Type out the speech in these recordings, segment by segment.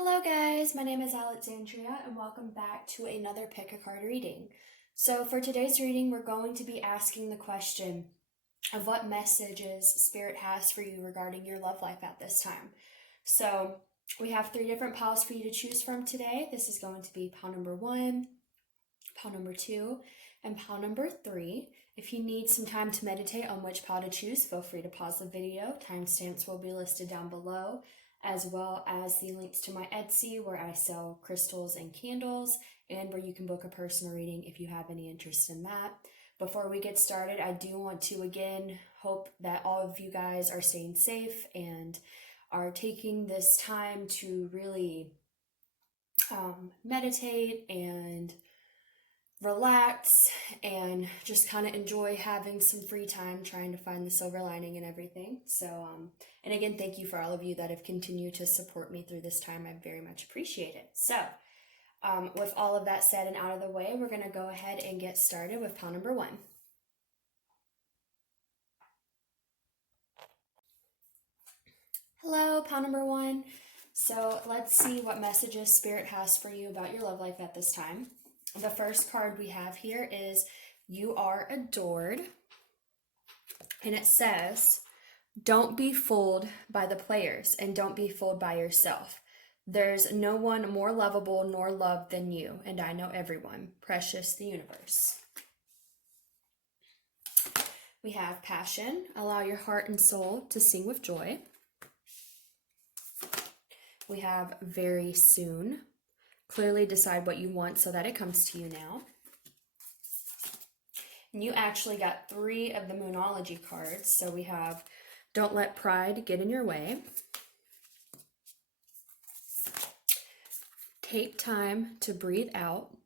Hello guys, my name is Alexandria and welcome back to another pick a card reading. So for today's reading, we're going to be asking the question of what messages Spirit has for you regarding your love life at this time. So we have 3 different piles for you to choose from today. This is going to be pile number 1, pile number 2, and pile number 3. If you need some time to meditate on which pile to choose, feel free to pause the video. Timestamps will be listed down below, as well as the links to my Etsy where I sell crystals and candles, and where you can book a personal reading if you have any interest in that. Before we get started, I do want to again hope that all of you guys are staying safe and are taking this time to really meditate and relax and just kind of enjoy having some free time, trying to find the silver lining and everything. So, and again, thank you for all of you that have continued to support me through this time. I very much appreciate it. So, with all of that said and out of the way, we're going to go ahead and get started with pile number 1. Hello, pile number 1. So let's see what messages Spirit has for you about your love life at this time. The first card we have here is You Are Adored. And it says, don't be fooled by the players and don't be fooled by yourself. There's no one more lovable nor loved than you, and I know everyone. Precious the universe. We have Passion. Allow your heart and soul to sing with joy. We have Very Soon. Clearly decide what you want so that it comes to you now. And you actually got 3 of the Moonology cards. So we have Don't Let Pride Get in Your Way. Take Time to Breathe Out.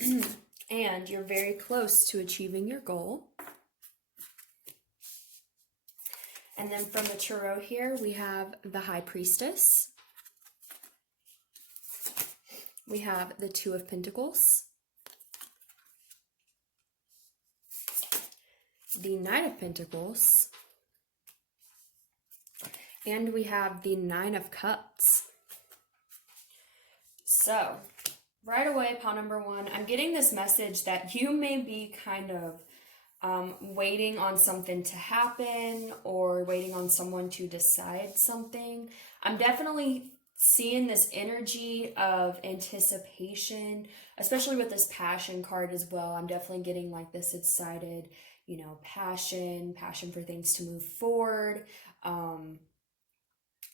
And you're very close to achieving your goal. And then from the tarot here, we have the High Priestess. We have the 2 of Pentacles. The Knight of Pentacles. And we have the 9 of Cups. So, right away, pile number 1, I'm getting this message that you may be kind of waiting on something to happen or waiting on someone to decide something. I'm definitely seeing this energy of anticipation, especially with this Passion card as well. I'm definitely getting like this excited, passion for things to move forward,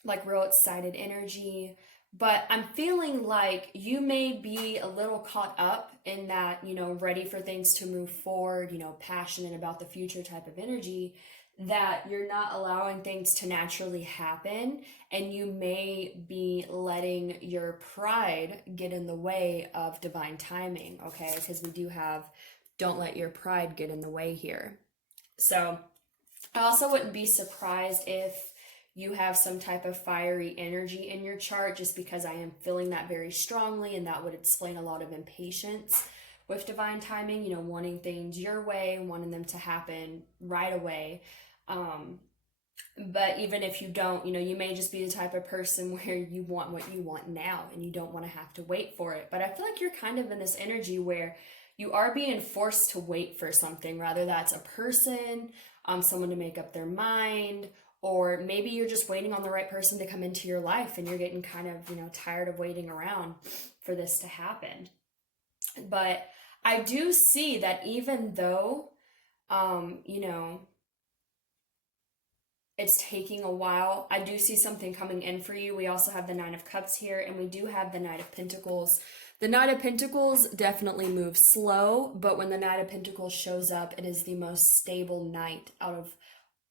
like real excited energy. But I'm feeling like you may be a little caught up in that, ready for things to move forward, passionate about the future type of energy, that you're not allowing things to naturally happen, and you may be letting your pride get in the way of divine timing, okay? Because we do have don't let your pride get in the way here. So I also wouldn't be surprised if you have some type of fiery energy in your chart, just because I am feeling that very strongly, and that would explain a lot of impatience with divine timing, wanting things your way, wanting them to happen right away. But even if you don't, you may just be the type of person where you want what you want now and you don't want to have to wait for it. But I feel like you're kind of in this energy where you are being forced to wait for something, rather that's a person, someone to make up their mind, or maybe you're just waiting on the right person to come into your life and you're getting kind of, tired of waiting around for this to happen. But I do see that even though, it's taking a while, I do see something coming in for you. We also have the 9 of Cups here, and we do have the Knight of Pentacles. The Knight of Pentacles definitely moves slow, but when the Knight of Pentacles shows up, it is the most stable knight out of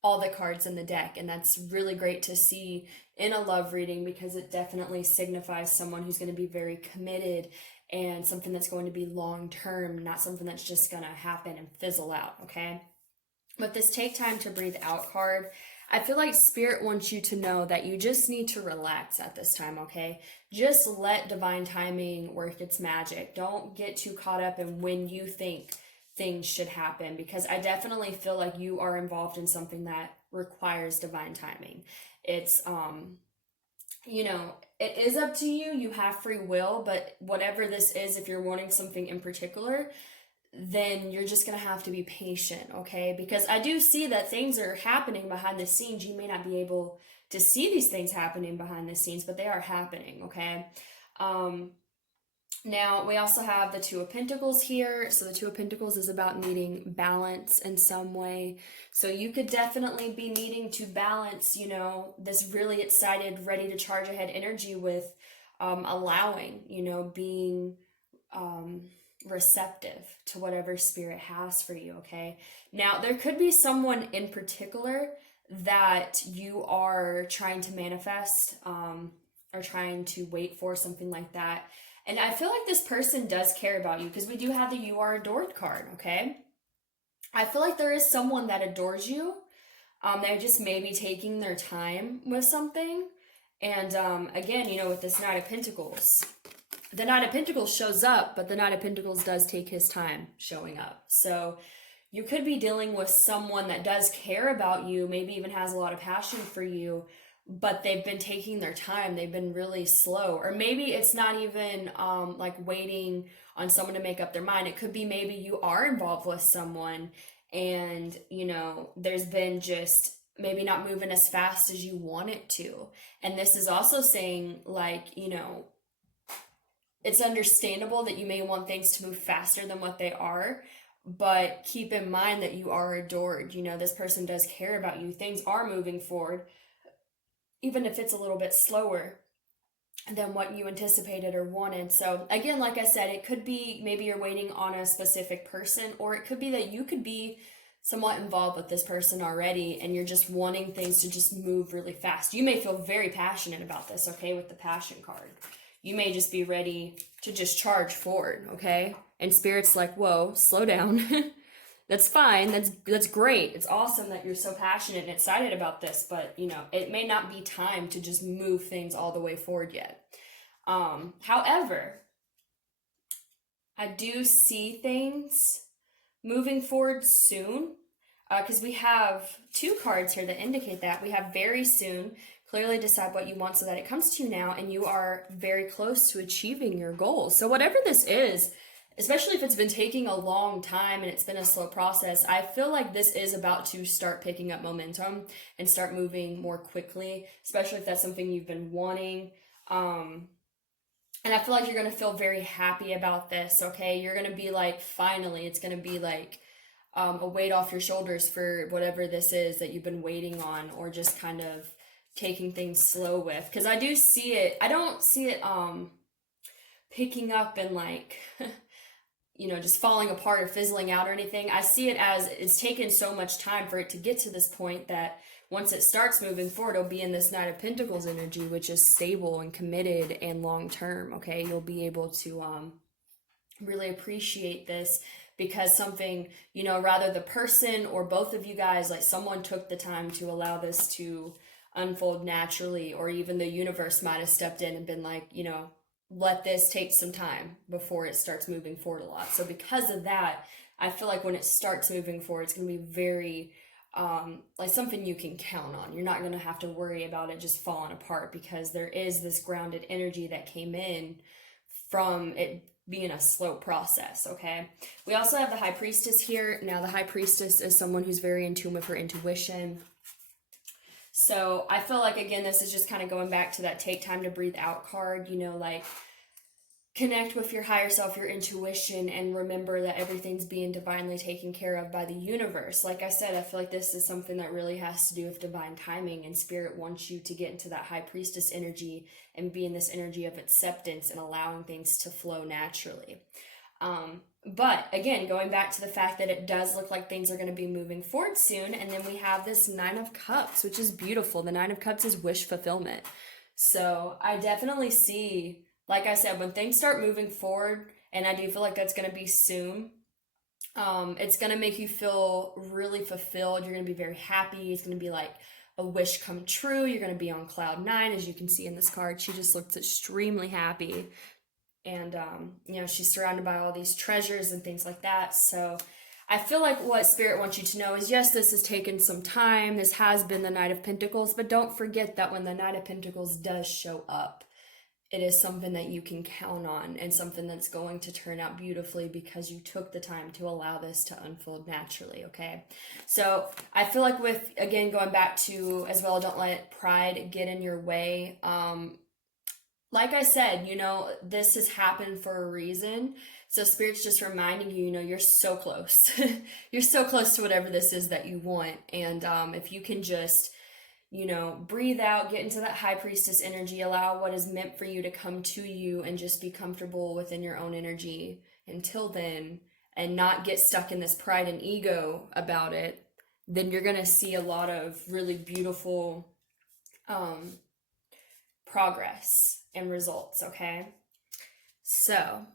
all the cards in the deck. And that's really great to see in a love reading, because it definitely signifies someone who's going to be very committed and something that's going to be long-term, not something that's just going to happen and fizzle out, okay? With this Take Time to Breathe Out card, I feel like Spirit wants you to know that you just need to relax at this time, okay? Just let divine timing work its magic. Don't get too caught up in when you think things should happen, because I definitely feel like you are involved in something that requires divine timing. It's, it is up to you. You have free will, but whatever this is, if you're wanting something in particular, then you're just going to have to be patient, okay? Because I do see that things are happening behind the scenes. You may not be able to see these things happening behind the scenes, but they are happening, okay? Now, we also have the Two of Pentacles here. So the Two of Pentacles is about needing balance in some way. So you could definitely be needing to balance, this really excited, ready to charge ahead energy with allowing, being receptive to whatever spirit has for you, okay? Now, there could be someone in particular that you are trying to manifest or trying to wait for, something like that. And I feel like this person does care about you because we do have the You Are Adored card, okay? I feel like there is someone that adores you. They're just maybe taking their time with something. And again, with this Knight of Pentacles, the Knight of Pentacles shows up, but the Knight of Pentacles does take his time showing up. So you could be dealing with someone that does care about you, maybe even has a lot of passion for you, but they've been taking their time. They've been really slow. Or maybe it's not even like waiting on someone to make up their mind. It could be maybe you are involved with someone and, there's been just maybe not moving as fast as you want it to. And this is also saying like, it's understandable that you may want things to move faster than what they are, but keep in mind that you are adored. This person does care about you. Things are moving forward, even if it's a little bit slower than what you anticipated or wanted. So again, like I said, it could be maybe you're waiting on a specific person, or it could be that you could be somewhat involved with this person already and you're just wanting things to just move really fast. You may feel very passionate about this, okay, with the Passion card. You may just be ready to just charge forward, okay? And Spirit's like, whoa, slow down. That's fine. That's great. It's awesome that you're so passionate and excited about this, but it may not be time to just move things all the way forward yet. However, I do see things moving forward soon, because we have two cards here that indicate that. We have very soon. Clearly decide what you want so that it comes to you now, and you are very close to achieving your goals. So whatever this is, especially if it's been taking a long time and it's been a slow process, I feel like this is about to start picking up momentum and start moving more quickly, especially if that's something you've been wanting. And I feel like you're going to feel very happy about this, okay? You're going to be like, finally, it's going to be like a weight off your shoulders for whatever this is that you've been waiting on, or just kind of taking things slow with. Because I do see it, I don't see it picking up and like... just falling apart or fizzling out or anything. I see it as it's taken so much time for it to get to this point that once it starts moving forward, it'll be in this Knight of Pentacles energy, which is stable and committed and long-term, okay? You'll be able to really appreciate this because something, rather the person or both of you guys, like someone took the time to allow this to unfold naturally, or even the universe might have stepped in and been like, let this take some time before it starts moving forward a lot. So because of that, I feel like when it starts moving forward, it's going to be very, like something you can count on. You're not going to have to worry about it just falling apart, because there is this grounded energy that came in from it being a slow process, okay? We also have the High Priestess here. Now, the High Priestess is someone who's very in tune with her intuition. So I feel like, again, this is just kind of going back to that take time to breathe out card, like connect with your higher self, your intuition, and remember that everything's being divinely taken care of by the universe. Like I said, I feel like this is something that really has to do with divine timing, and Spirit wants you to get into that High Priestess energy and be in this energy of acceptance and allowing things to flow naturally. But again, going back to the fact that it does look like things are going to be moving forward soon. And then we have this Nine of Cups, which is beautiful. The Nine of Cups is wish fulfillment. So I definitely see, like I said, when things start moving forward, and I do feel like that's going to be soon, it's going to make you feel really fulfilled. You're going to be very happy. It's going to be like a wish come true. You're going to be on cloud nine, as you can see in this card. She just looks extremely happy. And, she's surrounded by all these treasures and things like that. So I feel like what Spirit wants you to know is, yes, this has taken some time. This has been the Knight of Pentacles, but don't forget that when the Knight of Pentacles does show up, it is something that you can count on and something that's going to turn out beautifully because you took the time to allow this to unfold naturally, okay? So I feel like with, again, going back to, as well, don't let pride get in your way. Like I said, this has happened for a reason. So Spirit's just reminding you, you're so close. You're so close to whatever this is that you want. And if you can just breathe out, get into that high priestess energy, allow what is meant for you to come to you, and just be comfortable within your own energy until then, and not get stuck in this pride and ego about it, then you're going to see a lot of really beautiful progress and results, okay? So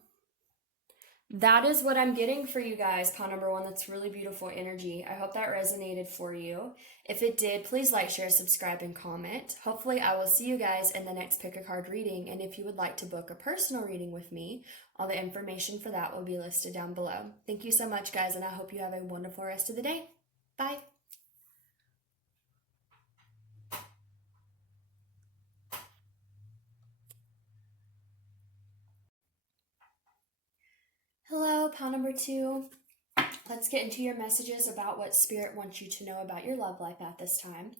that is what I'm getting for you guys, pile number 1. That's really beautiful energy. I hope that resonated for you. If it did, please like, share, subscribe, and comment. Hopefully, I will see you guys in the next Pick a Card reading. And if you would like to book a personal reading with me, all the information for that will be listed down below. Thank you so much, guys, and I hope you have a wonderful rest of the day. Bye. Hello, pile number 2. Let's get into your messages about what Spirit wants you to know about your love life at this time.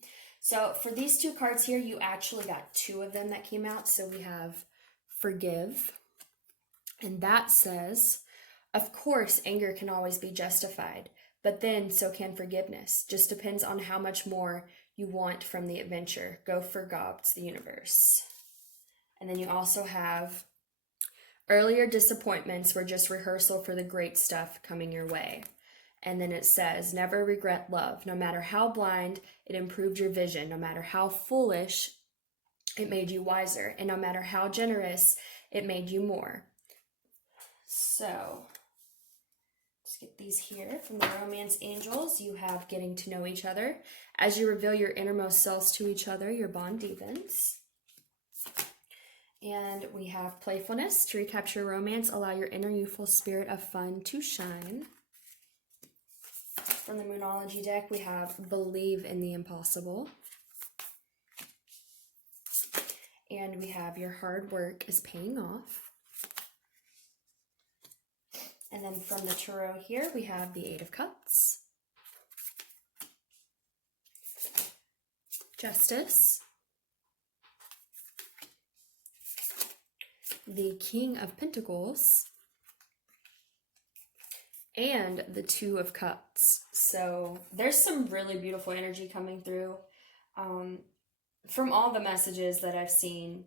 So for these 2 cards here, you actually got 2 of them that came out. So we have Forgive, and that says, of course, anger can always be justified, but then so can forgiveness. Just depends on how much more you want from the adventure. Go for God's the universe. And then you also have, earlier disappointments were just rehearsal for the great stuff coming your way. And then it says, never regret love. No matter how blind, it improved your vision. No matter how foolish, it made you wiser. And no matter how generous, it made you more. So, let's get these here from the Romance Angels. You have getting to know each other. As you reveal your innermost selves to each other, your bond deepens. And we have playfulness. To recapture romance, allow your inner youthful spirit of fun to shine. From the Moonology deck, we have Believe in the Impossible. And we have Your hard work is paying off. And then from the Tarot here, we have the 8 of Cups. Justice. The King of Pentacles. And the 2 of Cups. So there's some really beautiful energy coming through. From all the messages that I've seen,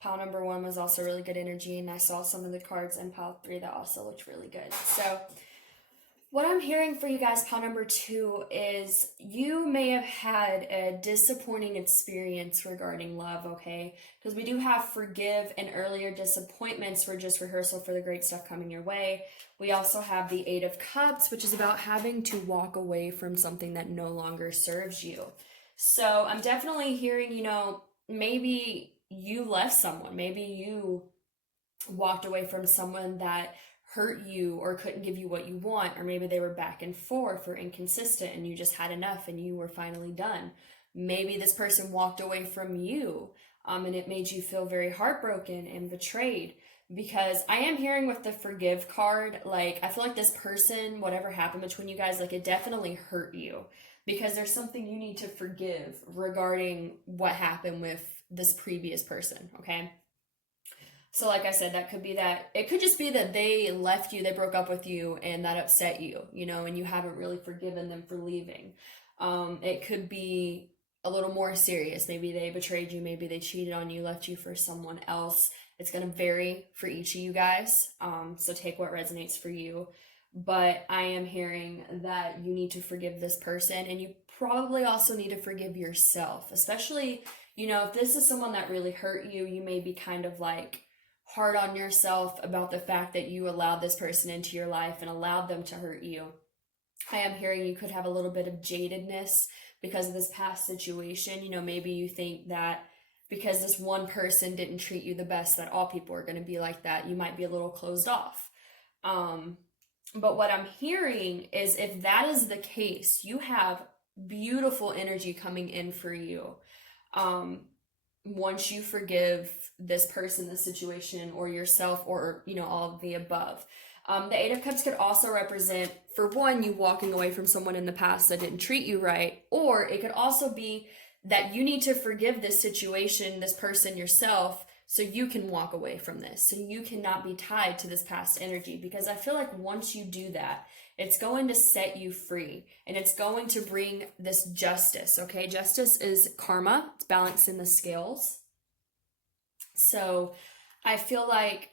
pile number 1 was also really good energy, and I saw some of the cards in pile 3 that also looked really good. So what I'm hearing for you guys, pile number 2, is you may have had a disappointing experience regarding love, okay? Because we do have Forgive, and earlier disappointments were just rehearsal for the great stuff coming your way. We also have the 8 of Cups, which is about having to walk away from something that no longer serves you. So I'm definitely hearing, maybe you left someone. Maybe you walked away from someone that hurt you or couldn't give you what you want, or maybe they were back and forth or inconsistent and you just had enough and you were finally done. Maybe this person walked away from you and it made you feel very heartbroken and betrayed. Because I am hearing with the Forgive card, like, I feel like this person, whatever happened between you guys, like, it definitely hurt you. Because there's something you need to forgive regarding what happened with this previous person, okay? So like I said, that could be that, it could just be that they left you, they broke up with you, and that upset you, and you haven't really forgiven them for leaving. It could be a little more serious. Maybe they betrayed you, maybe they cheated on you, left you for someone else. It's going to vary for each of you guys, so take what resonates for you. But I am hearing that you need to forgive this person, and you probably also need to forgive yourself. Especially, if this is someone that really hurt you, you may be kind of like hard on yourself about the fact that you allowed this person into your life and allowed them to hurt you. I am hearing you could have a little bit of jadedness because of this past situation. Maybe you think that because this one person didn't treat you the best, that all people are going to be like that. You might be a little closed off. But what I'm hearing is if that is the case, you have beautiful energy coming in for you. Once you forgive this person, this situation, or yourself, or, all of the above. The Eight of Cups could also represent, for one, you walking away from someone in the past that didn't treat you right, or it could also be that you need to forgive this situation, this person, yourself, so you can walk away from this, so you cannot be tied to this past energy. Because I feel like once you do that, it's going to set you free, and it's going to bring this justice, okay? Justice is karma. It's balancing the scales. So I feel like,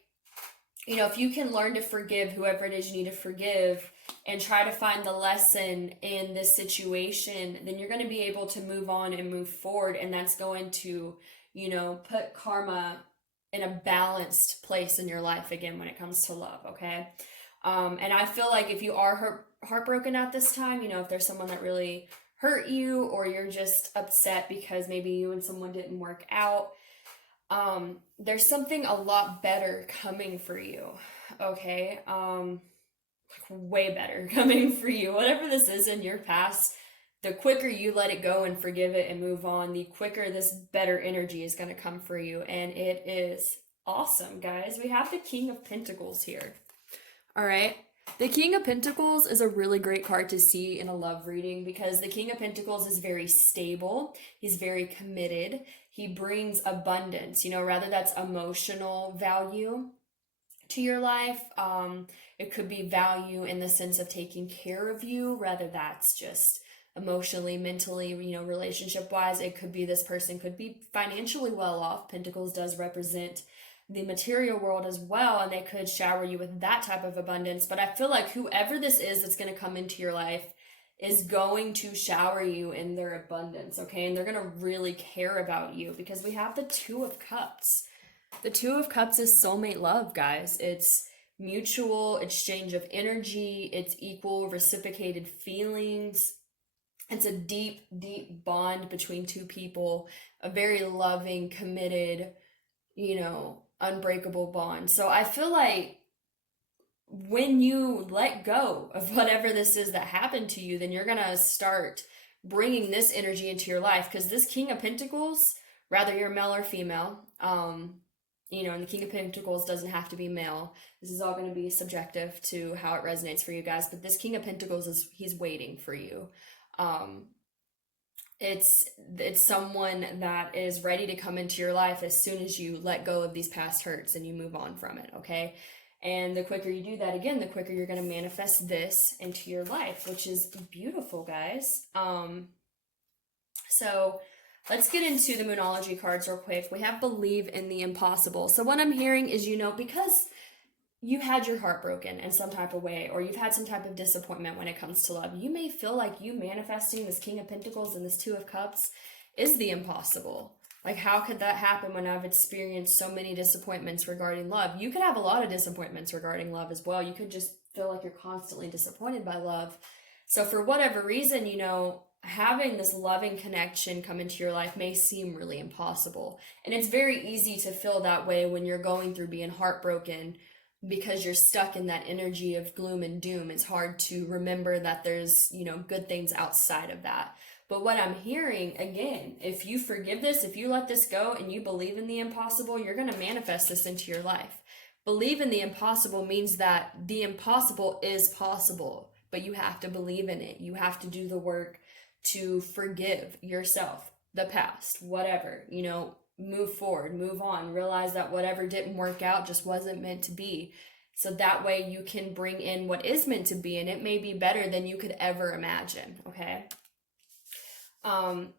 if you can learn to forgive whoever it is you need to forgive and try to find the lesson in this situation, then you're going to be able to move on and move forward. And that's going to, put karma in a balanced place in your life again when it comes to love, okay? And I feel like if you are heartbroken at this time, if there's someone that really hurt you, or you're just upset because maybe you and someone didn't work out, there's something a lot better coming for you, okay? Way better coming for you. Whatever this is in your past, the quicker you let it go and forgive it and move on, the quicker this better energy is going to come for you. And it is awesome, guys. We have the King of Pentacles here. All right. The King of Pentacles is a really great card to see in a love reading because the King of Pentacles is very stable. He's very committed. He brings abundance, rather that's emotional value to your life. It could be value in the sense of taking care of you, rather that's just emotionally, mentally, relationship wise. It could be this person could be financially well off. Pentacles does represent the material world as well, and they could shower you with that type of abundance. But I feel like whoever this is that's going to come into your life is going to shower you in their abundance, okay? And they're going to really care about you because we have the Two of Cups. The Two of Cups is soulmate love, guys. It's mutual exchange of energy. It's equal reciprocated feelings. It's a deep, deep bond between two people, a very loving, committed, unbreakable bond. So I feel like when you let go of whatever this is that happened to you, then you're going to start bringing this energy into your life, because this King of Pentacles, whether you're male or female, and the King of Pentacles doesn't have to be male. This is all going to be subjective to how it resonates for you guys, but this King of Pentacles he's waiting for you. It's someone that is ready to come into your life as soon as you let go of these past hurts and you move on from it, okay? And the quicker you do that, again, the quicker you're going to manifest this into your life, which is beautiful, guys. So let's get into the Moonology cards real quick. We have Believe in the Impossible. So what I'm hearing is, because you had your heart broken in some type of way, or you've had some type of disappointment when it comes to love, you may feel like you manifesting this King of Pentacles and this Two of Cups is the impossible. Like, how could that happen when I've experienced so many disappointments regarding love? You could have a lot of disappointments regarding love as well. You could just feel like you're constantly disappointed by love. So for whatever reason, having this loving connection come into your life may seem really impossible. And it's very easy to feel that way when you're going through being heartbroken, because you're stuck in that energy of gloom and doom. It's hard to remember that there's, good things outside of that. But what I'm hearing, again, if you forgive this, if you let this go and you believe in the impossible, you're going to manifest this into your life. Believe in the impossible means that the impossible is possible, but you have to believe in it. You have to do the work to forgive yourself, the past, whatever, move forward, move on, realize that whatever didn't work out just wasn't meant to be. So that way you can bring in what is meant to be, and it may be better than you could ever imagine, okay?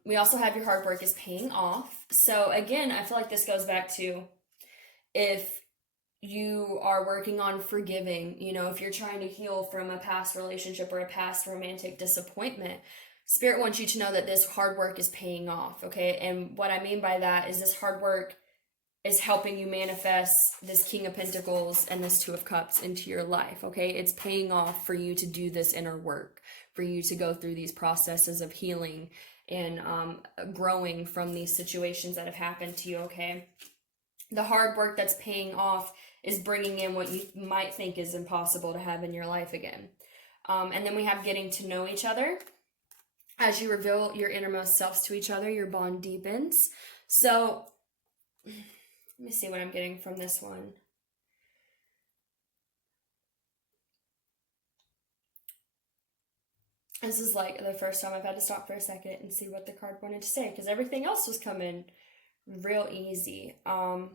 We also have your hard work is paying off. So again, I feel like this goes back to if you are working on forgiving, if you're trying to heal from a past relationship or a past romantic disappointment, Spirit wants you to know that this hard work is paying off, okay? And what I mean by that is this hard work is helping you manifest this King of Pentacles and this Two of Cups into your life, okay? It's paying off for you to do this inner work, for you to go through these processes of healing and growing from these situations that have happened to you, okay? the hard work that's paying off is bringing in what you might think is impossible to have in your life again. And then we have getting to know each other. As you reveal your innermost selves to each other, your bond deepens. So, let me see what I'm getting from this one. This is like the first time I've had to stop for a second and see what the card wanted to say, because everything else was coming real easy. So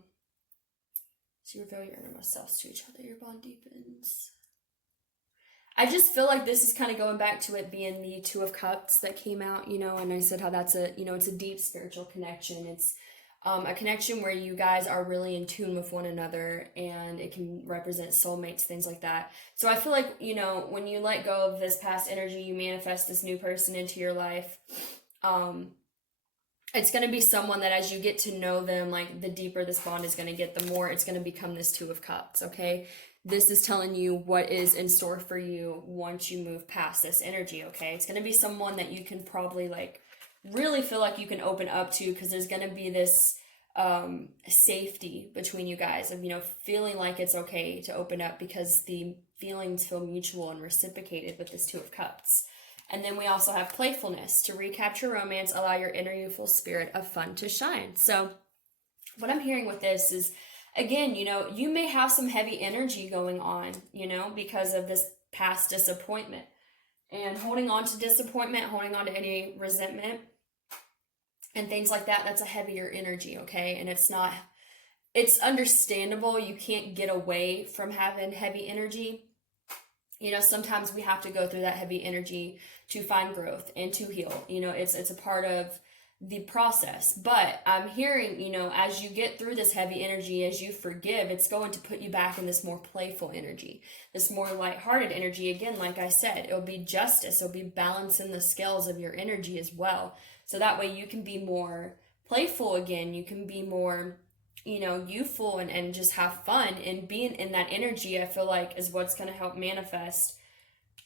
you reveal your innermost selves to each other, your bond deepens. I just feel like this is kind of going back to it being the Two of Cups that came out, and I said how that's it's a deep spiritual connection. It's a connection where you guys are really in tune with one another, and it can represent soulmates, things like that. So I feel like, when you let go of this past energy, you manifest this new person into your life. It's going to be someone that as you get to know them, like the deeper this bond is going to get, the more it's going to become this Two of Cups, okay? This is telling you what is in store for you once you move past this energy, okay? It's going to be someone that you can probably really feel like you can open up to, because there's going to be this safety between you guys of, feeling like it's okay to open up because the feelings feel mutual and reciprocated with this Two of Cups. And then we also have playfulness. To recapture romance, allow your inner youthful spirit of fun to shine. So what I'm hearing with this is, again, you may have some heavy energy going on, because of this past disappointment. And holding on to disappointment, holding on to any resentment and things like that, that's a heavier energy, okay? And it's understandable. You can't get away from having heavy energy. Sometimes we have to go through that heavy energy to find growth and to heal. It's a part of the process. But I'm hearing, as you get through this heavy energy, as you forgive, it's going to put you back in this more playful energy, this more lighthearted energy. Again, like I said, it'll be justice. It'll be balancing the scales of your energy as well. So that way you can be more playful again. You can be more, youthful and just have fun. And being in that energy, I feel like, is what's going to help manifest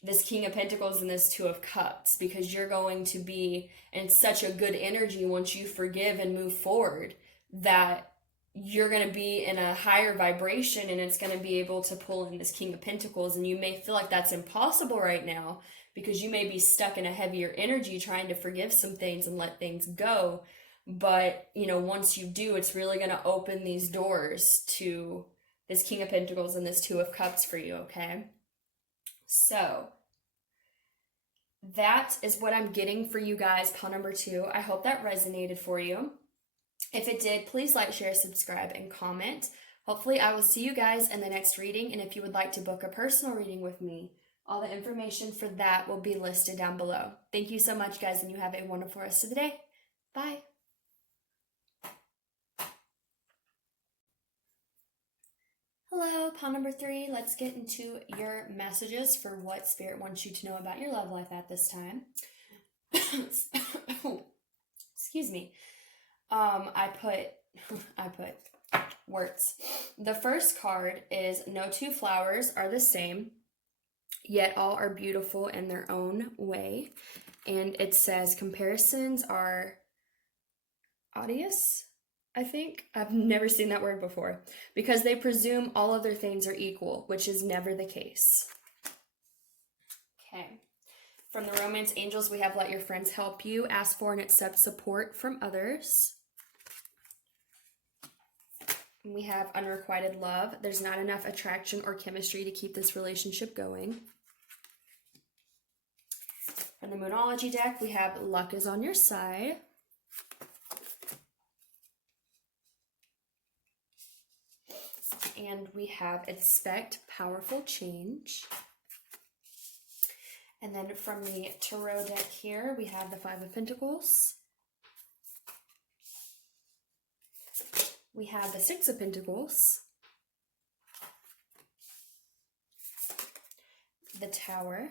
this King of Pentacles and this Two of Cups, because you're going to be in such a good energy once you forgive and move forward, that you're going to be in a higher vibration, and it's going to be able to pull in this King of Pentacles. And you may feel like that's impossible right now because you may be stuck in a heavier energy trying to forgive some things and let things go. But, once you do, it's really going to open these doors to this King of Pentacles and this Two of Cups for you, okay? So that is what I'm getting for you guys, pile number 2. I hope that resonated for you. If it did, please like, share, subscribe, and comment. Hopefully I will see you guys in the next reading. And if you would like to book a personal reading with me, all the information for that will be listed down below. Thank you so much, guys, and you have a wonderful rest of the day. Bye. Hello, pile number 3. Let's get into your messages for what Spirit wants you to know about your love life at this time. Excuse me. I put words. The first card is no two flowers are the same, yet all are beautiful in their own way. And it says comparisons are odious. I think. I've never seen that word before. Because they presume all other things are equal, which is never the case. Okay. From the Romance Angels, we have let your friends help you. Ask for and accept support from others. We have unrequited love. There's not enough attraction or chemistry to keep this relationship going. From the Moonology deck, we have luck is on your side. And we have expect powerful change. And then from the Tarot deck here, we have the Five of Pentacles. We have the Six of Pentacles. The Tower.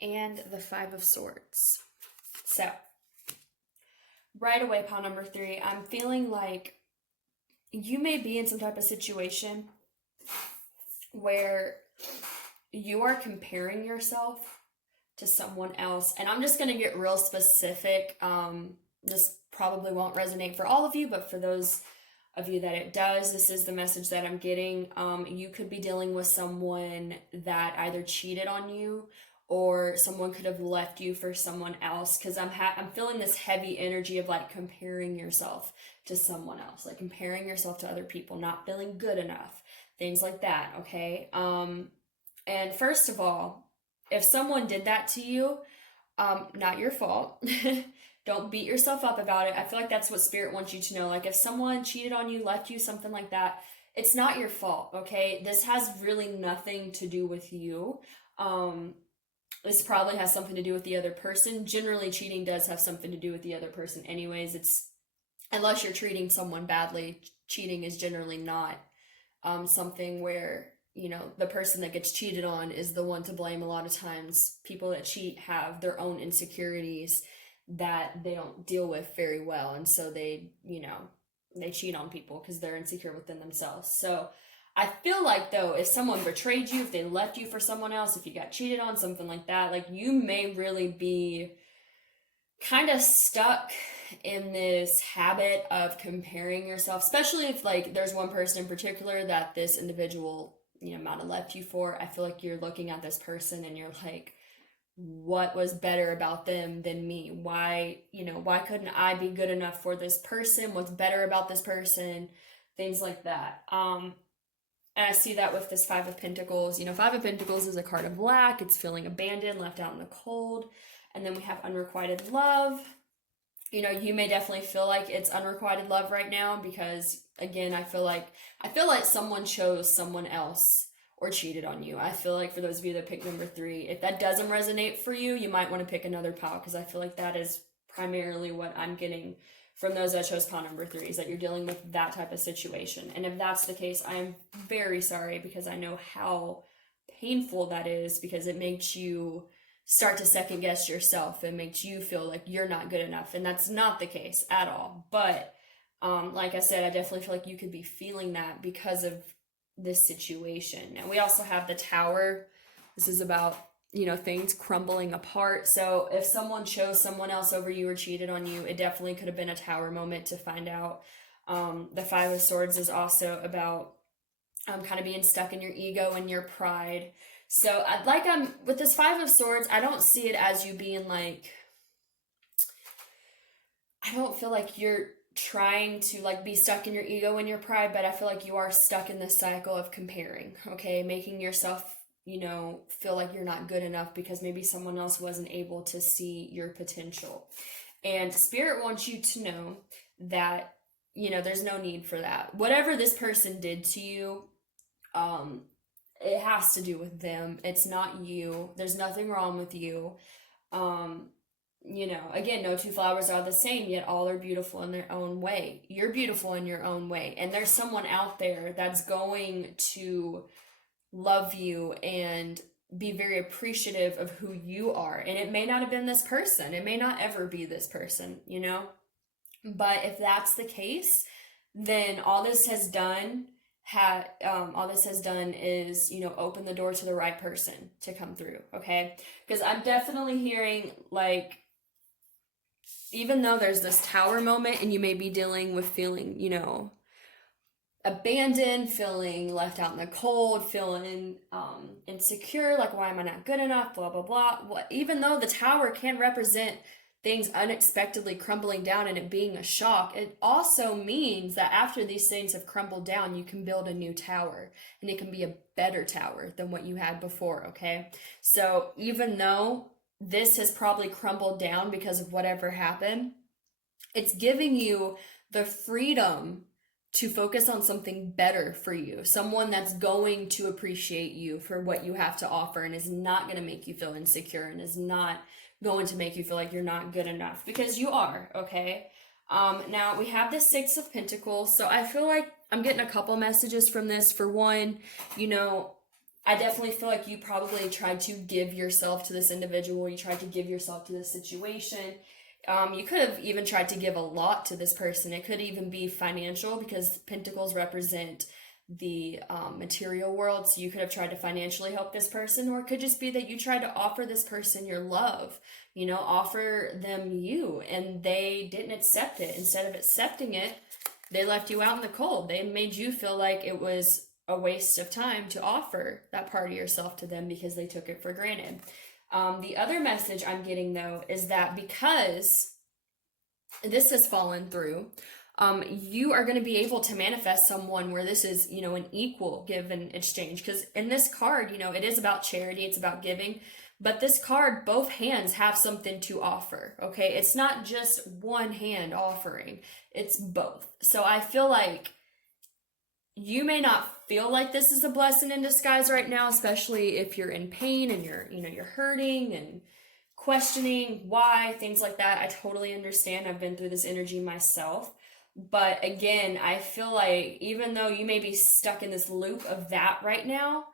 And the Five of Swords. So, right away, pile number 3, I'm feeling like you may be in some type of situation where you are comparing yourself to someone else. And I'm just going to get real specific. this probably won't resonate for all of you, but for those of you that it does, this is the message that I'm getting. You could be dealing with someone that either cheated on you, or someone could have left you for someone else, because I'm feeling this heavy energy of like comparing yourself to someone else, like comparing yourself to other people, not feeling good enough, things like that, okay? And first of all, if someone did that to you, not your fault. Don't beat yourself up about it. I feel like that's what Spirit wants you to know. Like if someone cheated on you, left you, something like that, it's not your fault, okay? This has really nothing to do with you. This probably has something to do with the other person. Generally, cheating does have something to do with the other person anyways. Unless you're treating someone badly, cheating is generally not something where, the person that gets cheated on is the one to blame. A lot of times, people that cheat have their own insecurities that they don't deal with very well. And so they cheat on people because they're insecure within themselves. So I feel like, though, if someone betrayed you, if they left you for someone else, if you got cheated on, something like that, like you may really be kind of stuck in this habit of comparing yourself, especially if like there's one person in particular that this individual, might have left you for. I feel like you're looking at this person and you're like, what was better about them than me? Why couldn't I be good enough for this person? What's better about this person? Things like that. And I see that with this Five of Pentacles. Five of Pentacles is a card of lack. It's feeling abandoned, left out in the cold. And then we have unrequited love. You may definitely feel like it's unrequited love right now because, again, I feel like someone chose someone else or cheated on you. I feel like for those of you that pick number 3, if that doesn't resonate for you, you might want to pick another pile, because I feel like that is primarily what I'm getting from those that chose pile number 3, is that you're dealing with that type of situation. And if that's the case, I am very sorry, because I know how painful that is, because it makes you start to second guess yourself. It makes you feel like you're not good enough, and that's not the case at all. But like I said, I definitely feel like you could be feeling that because of this situation. And we also have the Tower. This is about, things crumbling apart. So if someone chose someone else over you or cheated on you, it definitely could have been a Tower moment to find out. The Five of Swords is also about kind of being stuck in your ego and your pride. So with this Five of Swords, I don't see it as you being like, I don't feel like you're trying to like be stuck in your ego and your pride, but I feel like you are stuck in this cycle of comparing, okay? Making yourself, feel like you're not good enough because maybe someone else wasn't able to see your potential. And Spirit wants you to know that, there's no need for that. Whatever this person did to you, it has to do with them. It's not you. There's nothing wrong with you. Again, no two flowers are the same, yet all are beautiful in their own way. You're beautiful in your own way. And there's someone out there that's going to love you and be very appreciative of who you are. And it may not have been this person. It may not ever be this person, But if that's the case, then all this has done is, open the door to the right person to come through, okay? Because I'm definitely hearing, like, even though there's this Tower moment and you may be dealing with feeling, abandoned, feeling left out in the cold, feeling insecure, like, why am I not good enough, blah, blah, blah. Well, even though the Tower can represent things unexpectedly crumbling down and it being a shock, it also means that after these things have crumbled down, you can build a new tower, and it can be a better tower than what you had before, okay? So even though this has probably crumbled down because of whatever happened, it's giving you the freedom to focus on something better for you, someone that's going to appreciate you for what you have to offer and is not going to make you feel insecure and is not going to make you feel like you're not good enough, because you are, okay? Now we have the Six of Pentacles. So I feel like I'm getting a couple messages from this. For one, I definitely feel like you probably tried to give yourself to this individual. You tried to give yourself to this situation. You could have even tried to give a lot to this person. It could even be financial, because Pentacles represent the material world. So you could have tried to financially help this person, or it could just be that you tried to offer this person your love, offer them you, and they didn't accept it. Instead of accepting it, they left you out in the cold. They made you feel like it was a waste of time to offer that part of yourself to them because they took it for granted. The other message I'm getting, though, is that because this has fallen through, you are going to be able to manifest someone where this is, an equal give and exchange. Because in this card, it is about charity, it's about giving. But this card, both hands have something to offer, okay? It's not just one hand offering, it's both. So I feel like you may not feel like this is a blessing in disguise right now, especially if you're in pain and you're hurting and questioning why, things like that. I totally understand. I've been through this energy myself. But again, I feel like even though you may be stuck in this loop of that right now,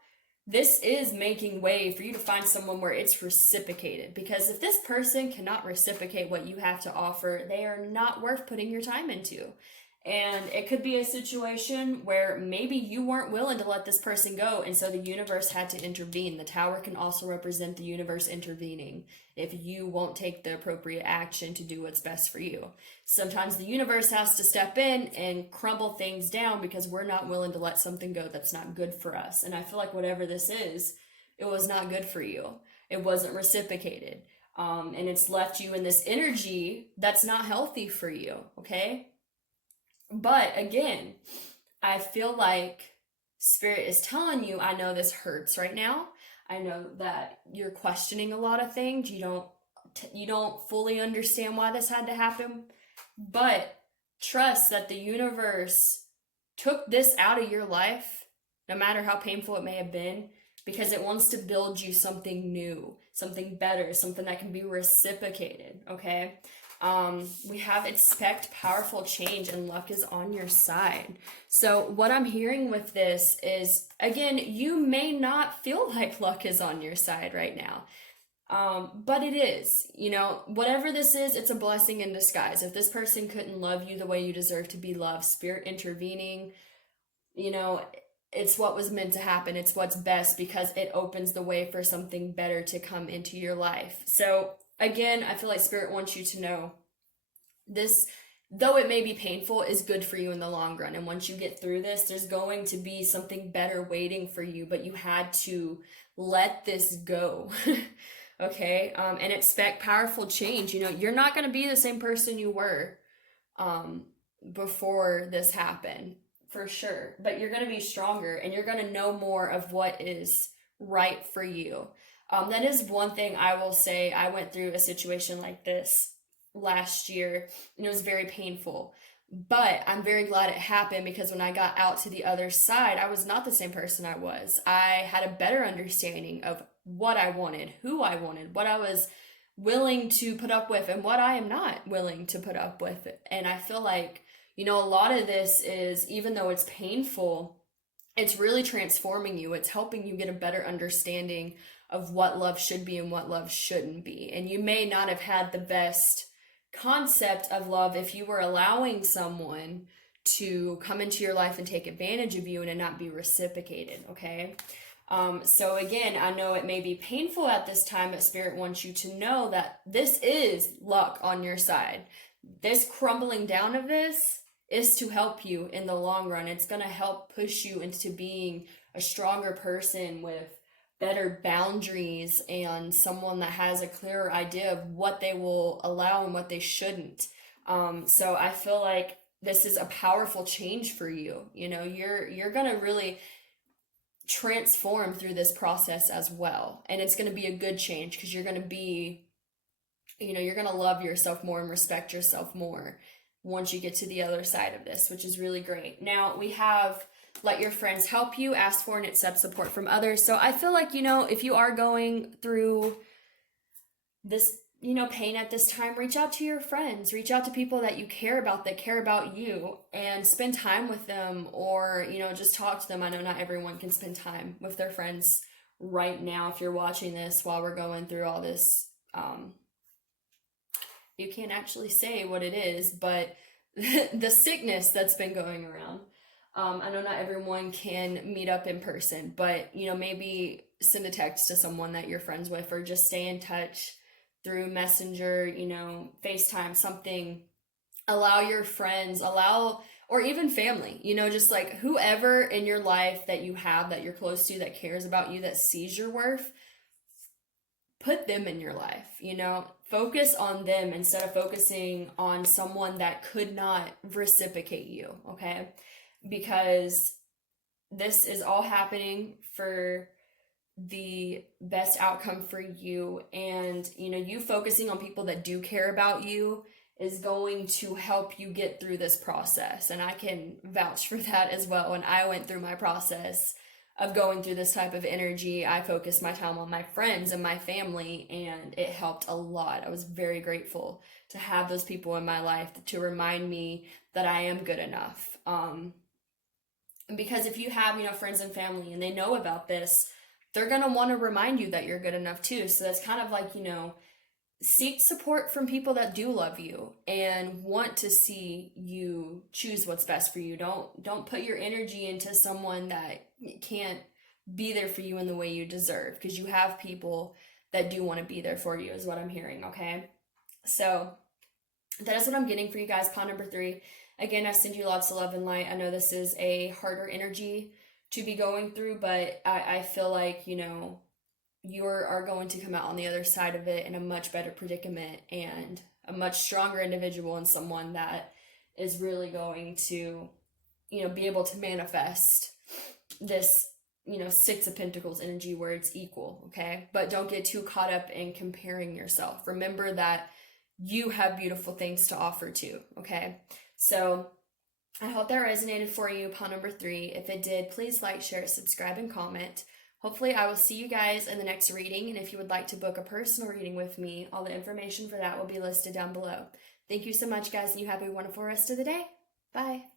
this is making way for you to find someone where it's reciprocated. Because if this person cannot reciprocate what you have to offer, they are not worth putting your time into. And it could be a situation where maybe you weren't willing to let this person go, and so the universe had to intervene. The tower can also represent the universe intervening if you won't take the appropriate action to do what's best for you. Sometimes the universe has to step in and crumble things down because we're not willing to let something go that's not good for us. And I feel like whatever this is, it was not good for you. It wasn't reciprocated. And it's left you in this energy that's not healthy for you, okay? But again, I feel like Spirit is telling you, I know this hurts right now. I know that you're questioning a lot of things. You don't fully understand why this had to happen, but trust that the universe took this out of your life, no matter how painful it may have been, because it wants to build you something new, something better, something that can be reciprocated, okay? We have expect powerful change, and luck is on your side. So what I'm hearing with this is, again, you may not feel like luck is on your side right now. But it is, whatever this is, it's a blessing in disguise. If this person couldn't love you the way you deserve to be loved, Spirit intervening, it's what was meant to happen. It's what's best because it opens the way for something better to come into your life. So again, I feel like Spirit wants you to know this, though it may be painful, is good for you in the long run. And once you get through this, there's going to be something better waiting for you, but you had to let this go. Okay? And expect powerful change. You're not going to be the same person you were before this happened, for sure. But you're going to be stronger, and you're going to know more of what is right for you. That is one thing I will say. I went through a situation like this last year, and it was very painful. But I'm very glad it happened, because when I got out to the other side, I was not the same person I was. I had a better understanding of what I wanted, who I wanted, what I was willing to put up with, and what I am not willing to put up with. And I feel like, a lot of this is, even though it's painful, it's really transforming you. It's helping you get a better understanding of what love should be and what love shouldn't be. And you may not have had the best concept of love if you were allowing someone to come into your life and take advantage of you and it not be reciprocated, okay? So again, I know it may be painful at this time, but Spirit wants you to know that this is luck on your side. This crumbling down of this is to help you in the long run. It's going to help push you into being a stronger person with better boundaries and someone that has a clearer idea of what they will allow and what they shouldn't. So I feel like this is a powerful change for you. You're going to really transform through this process as well. And it's going to be a good change, because you're going to be, you're going to love yourself more and respect yourself more once you get to the other side of this, which is really great. Now we have let your friends help you, ask for and accept support from others. So I feel like, if you are going through this, pain at this time, reach out to your friends, reach out to people that you care about, that care about you, and spend time with them, or, just talk to them. I know not everyone can spend time with their friends right now. If you're watching this while we're going through all this, you can't actually say what it is, but the sickness that's been going around. I know not everyone can meet up in person, but, maybe send a text to someone that you're friends with, or just stay in touch through Messenger, FaceTime, something. Allow your friends, or even family, just like whoever in your life that you have, that you're close to, that cares about you, that sees your worth, put them in your life, focus on them instead of focusing on someone that could not reciprocate you, okay? Because this is all happening for the best outcome for you, and you focusing on people that do care about you is going to help you get through this process. And I can vouch for that as well. When I went through my process of going through this type of energy, I focused my time on my friends and my family, and it helped a lot. I was very grateful to have those people in my life to remind me that I am good enough. Because if you have, friends and family and they know about this, they're going to want to remind you that you're good enough too. So that's kind of like, seek support from people that do love you and want to see you choose what's best for you. Don't put your energy into someone that can't be there for you in the way you deserve, because you have people that do want to be there for you, is what I'm hearing, okay? So that is what I'm getting for you guys. Pawn number 3. Again, I send you lots of love and light. I know this is a harder energy to be going through, but I feel like, you are going to come out on the other side of it in a much better predicament, and a much stronger individual, and someone that is really going to, be able to manifest this, 6 of Pentacles energy where it's equal, okay? But don't get too caught up in comparing yourself. Remember that you have beautiful things to offer too, okay? So I hope that resonated for you, pawn number 3. If it did, please like, share, subscribe, and comment. Hopefully I will see you guys in the next reading, and if you would like to book a personal reading with me, all the information for that will be listed down below. Thank you so much, guys, and you have a wonderful rest of the day. Bye.